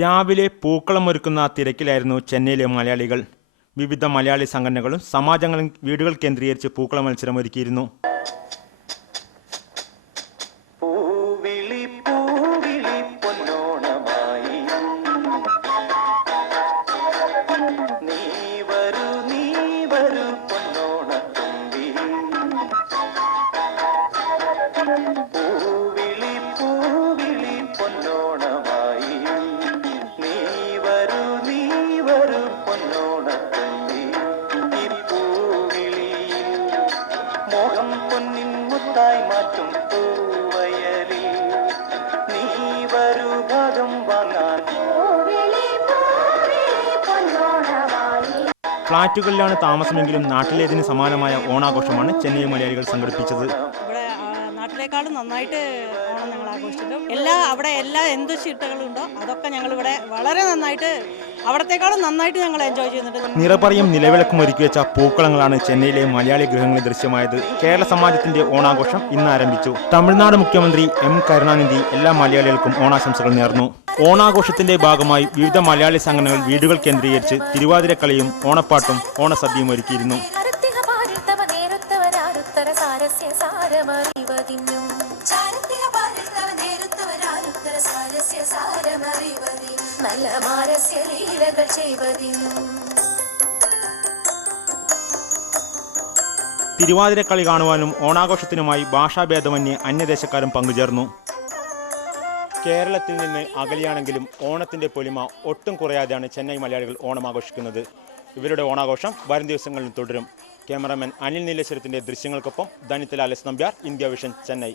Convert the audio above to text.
രാവിലെ പൂക്കളമൊരുക്കുന്ന തിരക്കിലായിരുന്നു ചെന്നൈയിലെ മലയാളികൾ. വിവിധ മലയാളി സംഘടനകളും സമാജങ്ങളും വീടുകൾ കേന്ദ്രീകരിച്ച് പൂക്കള മത്സരം ഒരുക്കിയിരുന്നു. ഫ്ളാറ്റുകളിലാണ് താമസമെങ്കിലും നാട്ടിലേതിന് സമാനമായ ഓണാഘോഷമാണ് ചെന്നൈ മലയാളികൾ സംഘടിപ്പിച്ചത്. ഇവിടെ നാട്ടിലേക്കാളും നന്നായിട്ട് ഓണം ഞങ്ങൾ ആഘോഷിച്ചിട്ടും അവിടെ എല്ലാ എന്ത് ചിട്ടകളുണ്ടോ അതൊക്കെ ഞങ്ങളിവിടെ വളരെ നന്നായിട്ട് അവിടത്തേക്കാളും നന്നായിട്ട് ഞങ്ങൾ എൻജോയ് ചെയ്യുന്നുണ്ട്. നിറപറയും നിലവിളക്കും ഒരുക്കി വെച്ച പൂക്കളങ്ങളാണ് ചെന്നൈയിലെ മലയാളി ഗൃഹങ്ങളിൽ ദൃശ്യമായത്. കേരള സമാജത്തിന്റെ ഓണാഘോഷം ഇന്ന് ആരംഭിച്ചു. തമിഴ്നാട് മുഖ്യമന്ത്രി എം കരുണാനിധി എല്ലാ മലയാളികൾക്കും ഓണാശംസകൾ നേർന്നു. ഓണാഘോഷത്തിന്റെ ഭാഗമായി വിവിധ മലയാളി സംഘടനകൾ വീടുകൾ കേന്ദ്രീകരിച്ച് തിരുവാതിരക്കളിയും ഓണപ്പാട്ടും ഓണസദ്യയും ഒരുക്കിയിരുന്നു. തിരുവാതിരക്കളി കാണുവാനും ഓണാഘോഷത്തിനുമായി ഭാഷാഭേദമന്യേ അന്യദേശക്കാരും പങ്കുചേർന്നു. കേരളത്തിൽ നിന്ന് അകലെയാണെങ്കിലും ഓണത്തിന്റെ പൊലിമ ഒട്ടും കുറയാതെയാണ് ചെന്നൈ മലയാളികൾ ഓണം ആഘോഷിക്കുന്നത്. ഇവരുടെ ഓണാഘോഷം വരും ദിവസങ്ങളിൽ തുടരും. ക്യാമറാമാൻ അനിൽ നീലേശ്വരത്തിന്റെ ദൃശ്യങ്ങൾക്കൊപ്പം Dhanithlal S Nambiar, India Vision, Chennai.